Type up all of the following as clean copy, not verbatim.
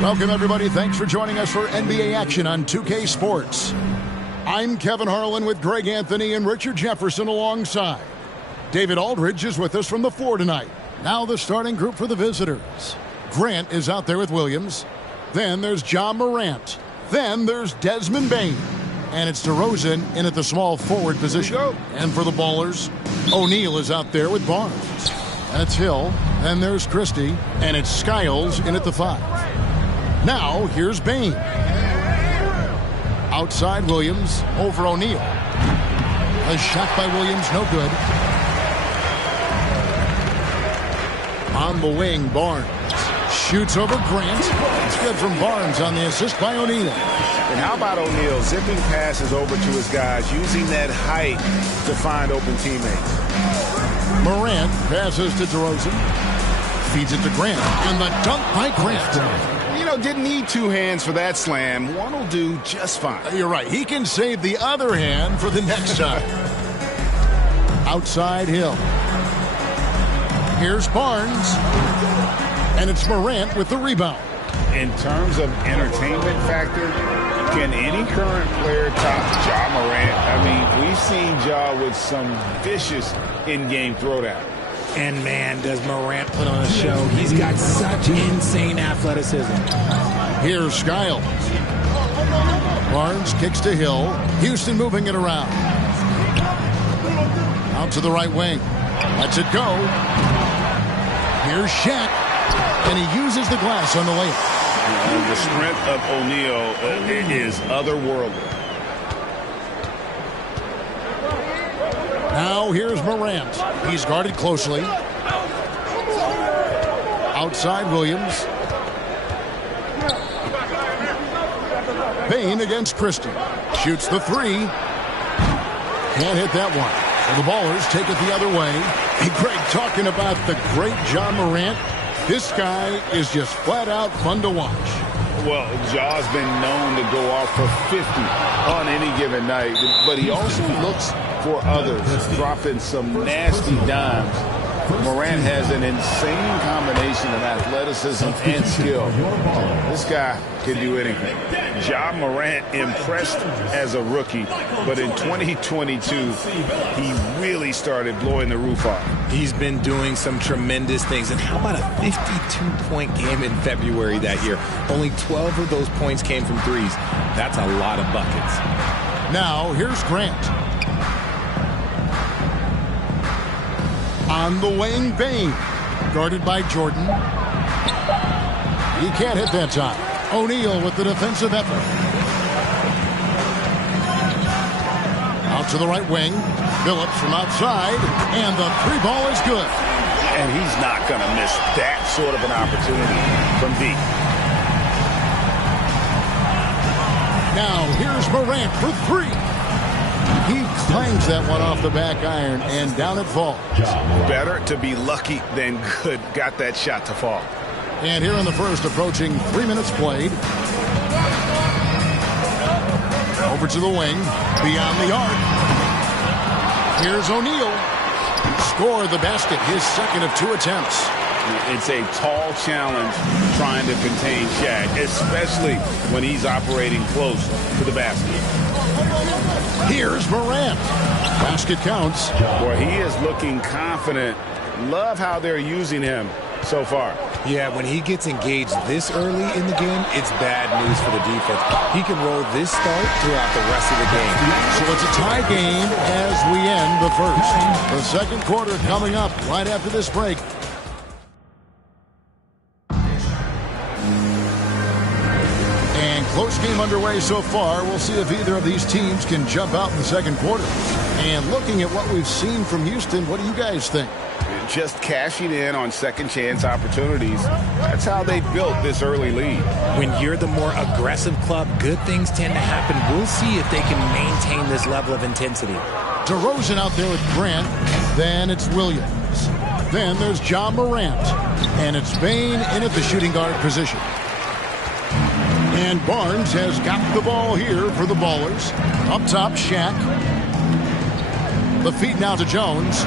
Welcome, everybody. Thanks for joining us for NBA action on 2K Sports. I'm Kevin Harlan with Greg Anthony and Richard Jefferson alongside. David Aldridge is with us from the floor tonight. Now the starting group for the visitors. Grant is out there with Williams. Then there's Ja Morant. Then there's Desmond Bane. And it's DeRozan in at the small forward position. And for the Ballers, O'Neal is out there with Barnes. That's Hill. Then there's Christie. And it's Skiles in at the 5. Now, here's Bane. Outside Williams, over O'Neal. A shot by Williams, no good. On the wing, Barnes. Shoots over Grant. It's good from Barnes on the assist by O'Neal. And how about O'Neal zipping passes over to his guys, using that height to find open teammates. Morant passes to DeRozan. Feeds it to Grant. And the dunk by Grant. You know, didn't need two hands for that slam. One will do just fine. You're right. He can save the other hand for the next time. Outside Hill. Here's Barnes. And it's Morant with the rebound. In terms of entertainment factor, can any current player top Ja Morant? I mean, we've seen Ja with some vicious in-game throwdown. And man, does Morant put on a show. He's got such insane athleticism. Here's Skiles. Barnes kicks to Hill. Houston moving it around. Out to the right wing. Lets it go. Here's Shaq. And he uses the glass on the layup. The strength of O'Neal is otherworldly. Now here's Morant. He's guarded closely. Outside Williams. Bane against Christie. Shoots the 3. Can't hit that one. So the Ballers take it the other way. Hey, Greg, talking about the great Ja Morant. This guy is just flat out fun to watch. Well, Ja's been known to go off for 50 on any given night, but he also looks for others, dropping some nasty dimes. Morant has an insane combination of athleticism and skill. This guy can do anything. Ja Morant impressed as a rookie, but in 2022, he really started blowing the roof off. He's been doing some tremendous things. And how about a 52-point game in February that year? Only 12 of those points came from threes. That's a lot of buckets. Now, here's Grant. On the wing, Bane. Guarded by Jordan. He can't hit that time. O'Neal with the defensive effort. Out to the right wing. Phillips from outside. And the 3-ball is good. And he's not going to miss that sort of an opportunity from deep. Now, here's Morant for 3. He clangs that one off the back iron, and down it falls. Better to be lucky than good. Got that shot to fall. And here in the first, approaching 3 minutes played. Over to the wing, beyond the arc. Here's O'Neal. Scored the basket, his second of 2 attempts. It's a tall challenge trying to contain Shaq, especially when he's operating close to the basket. Here's Morant. Basket counts. Boy, he is looking confident. Love how they're using him so far. Yeah, when he gets engaged this early in the game, it's bad news for the defense. He can roll this start throughout the rest of the game. So it's a tie game as we end the first. The second quarter coming up right after this break. Close game underway so far. We'll see if either of these teams can jump out in the second quarter. And looking at what we've seen from Houston, what do you guys think? Just cashing in on second chance opportunities. That's how they built this early lead. When you're the more aggressive club, good things tend to happen. We'll see if they can maintain this level of intensity. DeRozan out there with Grant. Then it's Williams. Then there's Ja Morant. And it's Bane in at the shooting guard position. And Barnes has got the ball here for the Ballers. Up top, Shaq. The feed now to Jones.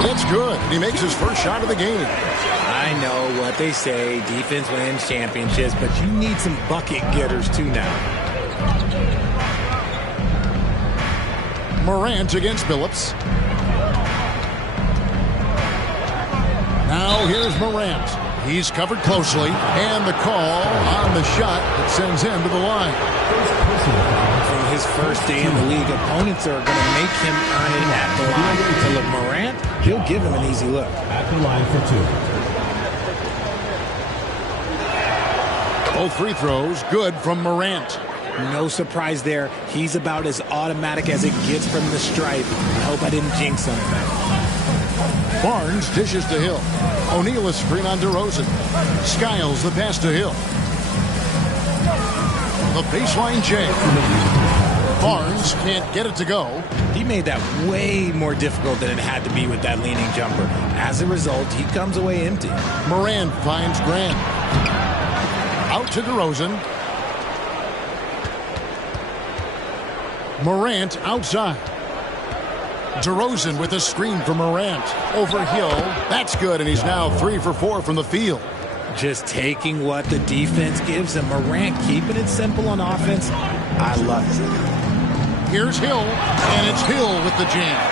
It's good. He makes his first shot of the game. I know what they say, defense wins championships, but you need some bucket getters too now. Morant against Billups. Now here's Morant. He's covered closely, and the call on the shot that sends him to the line. From his first day in the league, opponents are going to make him earn it at the line. To look Morant, he'll give him an easy look. At the line for 2. Both free throws good from Morant. No surprise there. He's about as automatic as it gets from the stripe. I hope I didn't jinx him. Barnes dishes to Hill. O'Neal is screen on DeRozan. Skiles the pass to Hill. The baseline J. Barnes can't get it to go. He made that way more difficult than it had to be with that leaning jumper. As a result, he comes away empty. Morant finds Grant. Out to DeRozan. Morant outside. DeRozan with a screen for Morant. Over Hill. That's good, and he's now 3 for 4 from the field. Just taking what the defense gives him. Morant keeping it simple on offense. I love it. Here's Hill, and it's Hill with the jam.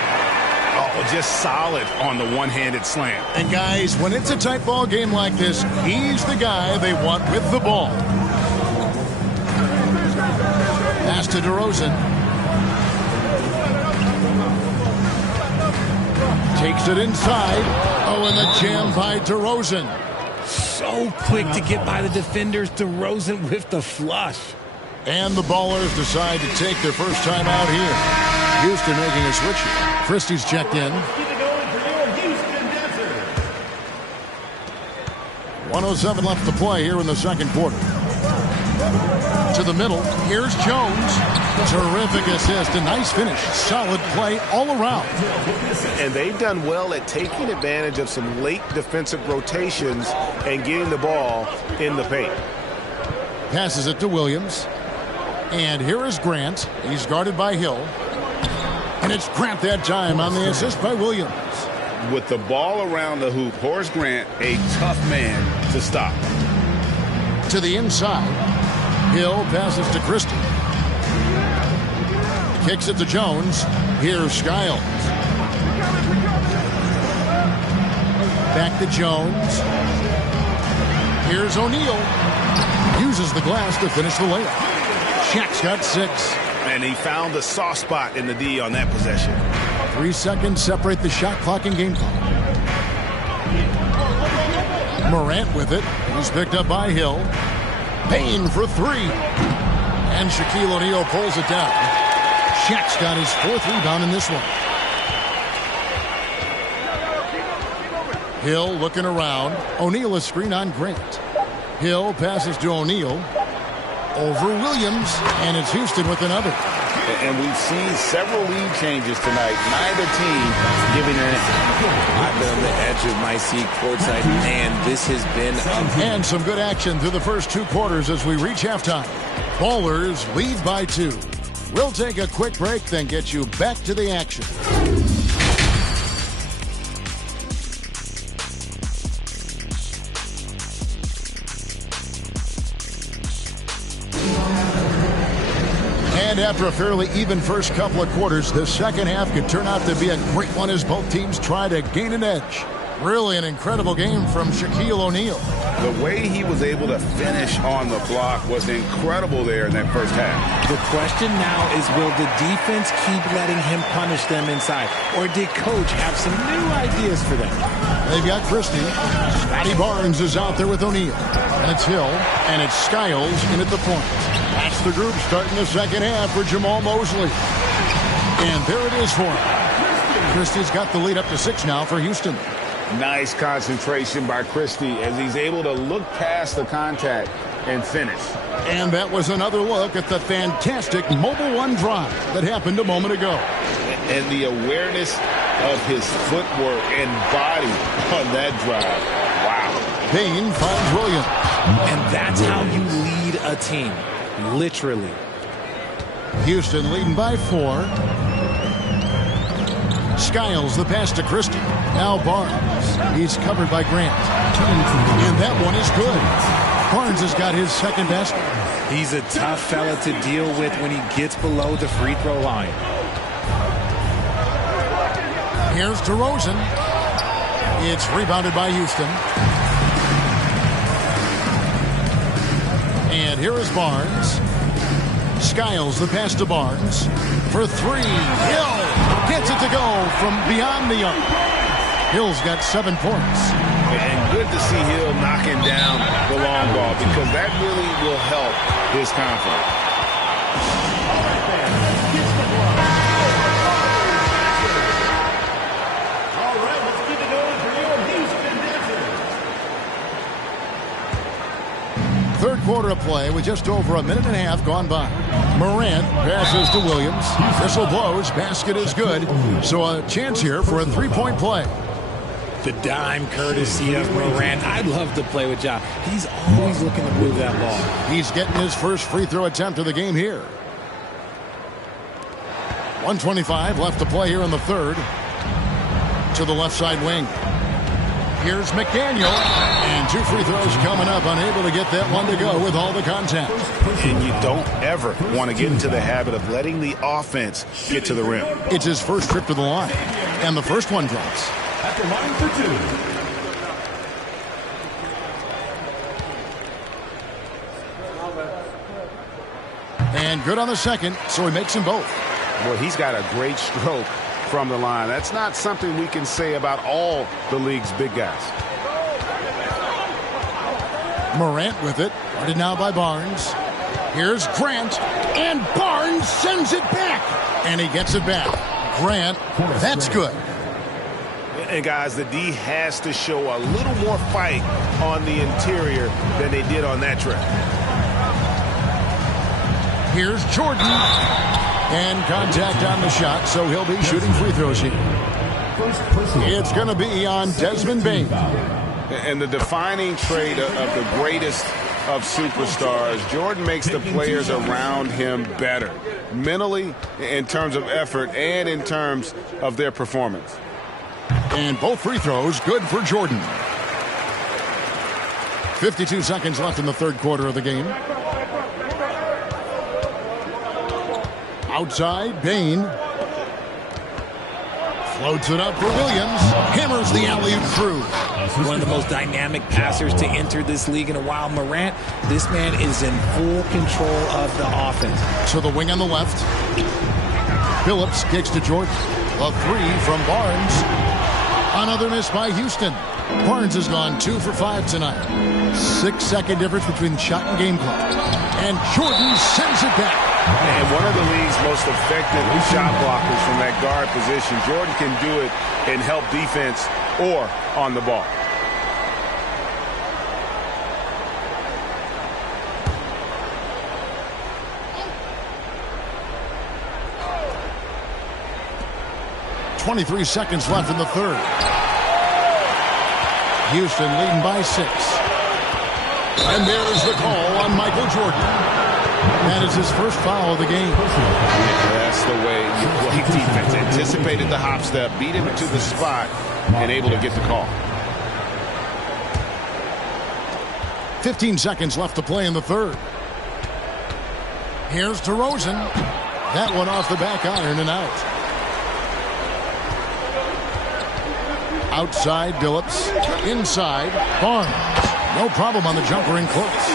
Oh, just solid on the one-handed slam. And guys, when it's a tight ball game like this, he's the guy they want with the ball. Pass to DeRozan. Takes it inside. Oh, and the jam by DeRozan. So quick to get by the defenders. DeRozan with the flush. And the Ballers decide to take their first time out here. Houston making a switch. Christie's checked in. 1:07 left to play here in the second quarter. To the middle. Here's Jones. Terrific assist. A nice finish. Solid play all around. And they've done well at taking advantage of some late defensive rotations and getting the ball in the paint. Passes it to Williams. And here is Grant. He's guarded by Hill. And it's Grant that time on the assist by Williams. With the ball around the hoop, Horace Grant, a tough man to stop. To the inside. Hill passes to Christie. Kicks it to Jones. Here's Skiles. Back to Jones. Here's O'Neal. Uses the glass to finish the layup. Shaq's got 6. And he found the soft spot in the D on that possession. 3 seconds separate the shot clock and game clock. Morant with it. He's picked up by Hill. Payne for 3. And Shaquille O'Neal pulls it down. Shaq's got his 4th rebound in this one. Hill looking around. O'Neal is screen on Grant. Hill passes to O'Neal. Over Williams. And it's Houston with another. And we've seen several lead changes tonight. Neither team giving an inch. I've been on the edge of my seat courtside, and this has been And some good action through the first 2 quarters as we reach halftime. Ballers lead by 2. We'll take a quick break, then get you back to the action. And after a fairly even first couple of quarters, the second half could turn out to be a great one as both teams try to gain an edge. Really an incredible game from Shaquille O'Neal. The way he was able to finish on the block was incredible there in that first half. The question now is, will the defense keep letting him punish them inside? Or did Coach have some new ideas for them? They've got Christie. Scotty Barnes is out there with O'Neal. And it's Hill. And it's Skiles in at the point. That's the group starting the second half for Jamal Mosley. And there it is for him. Christie's got the lead up to 6 now for Houston. Nice concentration by Christie as he's able to look past the contact and finish. And that was another look at the fantastic mobile one drive that happened a moment ago. And the awareness of his footwork and body on that drive. Wow. Payne finds Williams. And that's how you lead a team. Literally. Houston leading by 4. Skiles the pass to Christie. Now Barnes. He's covered by Grant. And that one is good. Barnes has got his second basket. He's a tough fella to deal with when he gets below the free throw line. Here's DeRozan. It's rebounded by Houston. And here is Barnes. Skiles the pass to Barnes. For three. Hill gets it to go from beyond the arc. Hill's got 7 points. And good to see Hill knocking down the long ball because that really will help his confidence. Third quarter of play with just over a minute and a half gone by. Morant passes to Williams. Whistle blows. Basket is good. So a chance here for a three-point play. The dime courtesy of Morant. I'd love to play with Ja. He's always looking to move that ball. He's getting his first free throw attempt of the game here. 1:25 left to play here in the third. To the left side wing. Here's McDaniel. And 2 free throws coming up. Unable to get that one to go with all the contact. And you don't ever want to get into the habit of letting the offense get to the rim. It's his first trip to the line. And the first one drops. At the line for 2. And good on the second, so he makes them both. Well, he's got a great stroke from the line. That's not something we can say about all the league's big guys. Morant with it. Guarded now by Barnes. Here's Grant. And Barnes sends it back. And he gets it back. Grant, that's good. And guys, the D has to show a little more fight on the interior than they did on that trip. Here's Jordan. And contact on the shot, so he'll be shooting free throws here. It's going to be on Desmond Bane. And the defining trait of the greatest of superstars, Jordan makes the players around him better. Mentally, in terms of effort, and in terms of their performance. And both free throws good for Jordan. 52 seconds left in the third quarter of the game. Outside, Bane. Floats it up for Williams. Hammers the alley-oop through. One of the most dynamic passers to enter this league in a while. Morant, this man is in full control of the offense. To the wing on the left. Phillips kicks to Jordan. A three from Barnes. Another miss by Houston. Barnes has gone 2 for 5 tonight. 6-second difference between shot and game clock. And Jordan sends it back. And one of the league's most effective shot blockers from that guard position. Jordan can do it and help defense or on the ball. .23 seconds left in the third. Houston leading by 6. And there's the call on Michael Jordan. That is his first foul of the game. That's the way you play defense. Anticipated the hop step, beat him to the spot, and able to get the call. 15 seconds left to play in the third. Here's DeRozan. That one off the back iron and out. Outside, Phillips. Inside, Barnes. No problem on the jumper in close.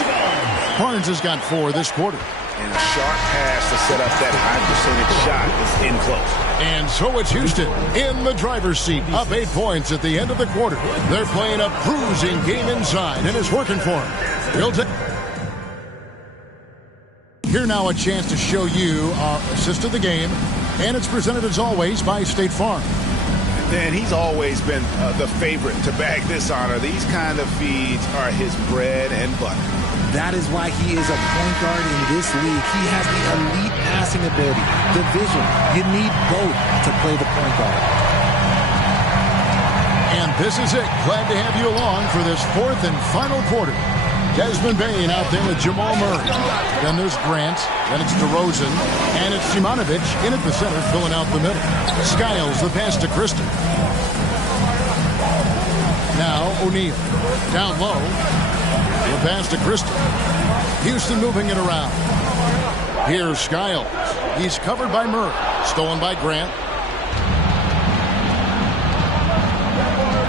Barnes has got 4 this quarter. And a sharp pass to set up that high percentage shot in close. And so it's Houston in the driver's seat, up 8 points at the end of the quarter. They're playing a cruising game inside, and it's working for them. Here now a chance to show you our assist of the game, and it's presented as always by State Farm. And he's always been the favorite to bag this honor. These kind of feeds are his bread and butter. That is why he is a point guard in this league. He has the elite passing ability, the vision. You need both to play the point guard. And this is it. Glad to have you along for this fourth and final quarter. Desmond Bain out there with Jamal Murray. Then there's Grant. Then it's DeRozan. And it's Simonovic in at the center, filling out the middle. Skiles the pass to Christie. Now O'Neal. Down low. The pass to Christie. Houston moving it around. Here's Skiles. He's covered by Murray. Stolen by Grant.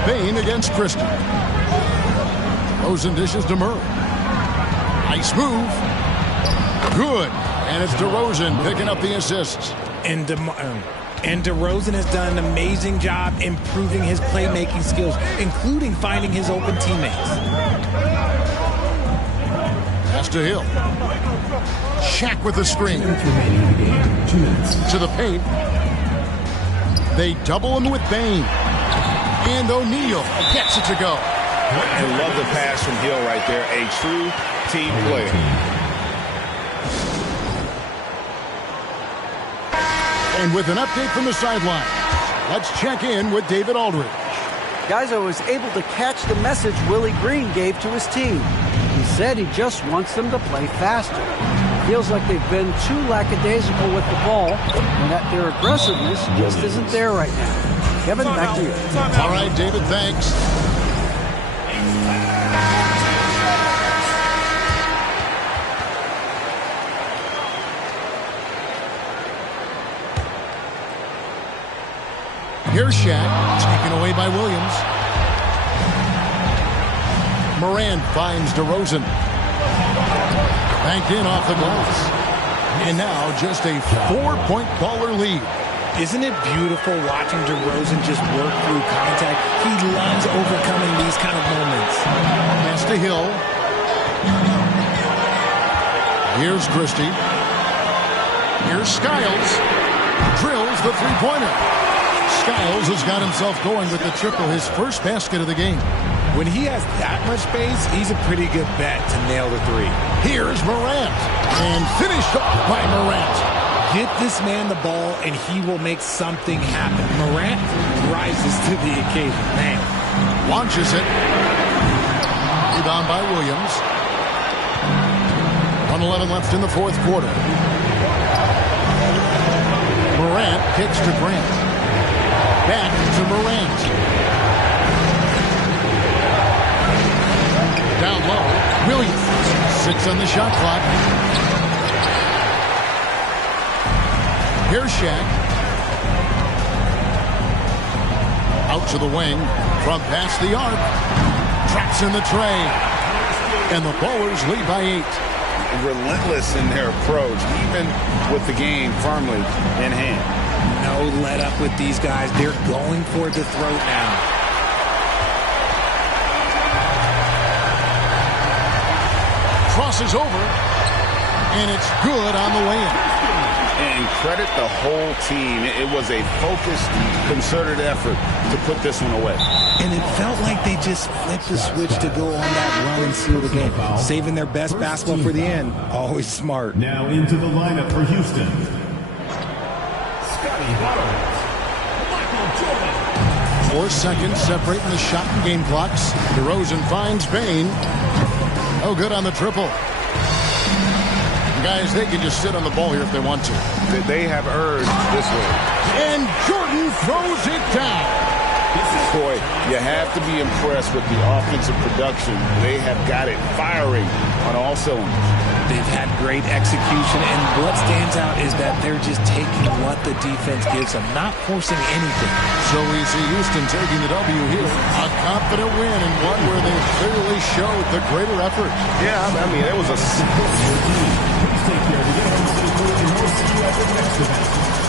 Bain against Christie. Rosen dishes to Murray. Nice move. Good. And it's DeRozan picking up the assists. And DeRozan has done an amazing job improving his playmaking skills, including finding his open teammates. Pass to Hill. Shaq with the screen. To the paint. They double him with Bain. And O'Neal gets it to go. I love the pass from Hill right there. A true team player. And with an update from the sideline, let's check in with David Aldridge. Guys, I was able to catch the message Willie Green gave to his team. He said he just wants them to play faster. Feels like they've been too lackadaisical with the ball and that their aggressiveness just isn't there right now. Kevin, back to you. All right, David, thanks. Here's Shaq, taken away by Williams. Moran finds DeRozan. Banked in off the glass. And now just a 4-point baller lead. Isn't it beautiful watching DeRozan just work through contact? He loves overcoming these kind of moments. Pass to Hill. Here's Christie. Here's Skiles. Drills the three-pointer. Skiles has got himself going with the triple, his first basket of the game. When he has that much space, he's a pretty good bet to nail the three. Here's Morant. And finished off by Morant. Get this man the ball, and he will make something happen. Morant rises to the occasion. Man. Launches it. Rebound by Williams. 1:11 left in the fourth quarter. Morant kicks to Grant. Back to Morant. Down low. Williams. 6 on the shot clock. Here's Shaq. Out to the wing. From past the arc. Traps in the tray. And the Ballers lead by 8. Relentless in their approach, even with the game firmly in hand. No let up with these guys. They're going for the throat now. Crosses over. And it's good on the way-in. And credit the whole team. It was a focused, concerted effort to put this one away. And it felt like they just flipped the switch to go on that run and seal the game. Saving their best basketball for the end. Always smart. Now into the lineup for Houston. Scotty Barnes. 4 seconds separating the shot and game clocks. DeRozan finds Bain. Oh, good on the triple. Guys, they can just sit on the ball here if they want to. They have earned this one. And Jordan throws it down. Boy, you have to be impressed with the offensive production. They have got it firing on all cylinders. They've had great execution, and what stands out is that they're just taking what the defense gives them, not forcing anything. So we see Houston taking the W here. A confident win, and one where they clearly showed the greater effort. Yeah, I mean, it was a... Please take care of the game. We'll see you at the next event.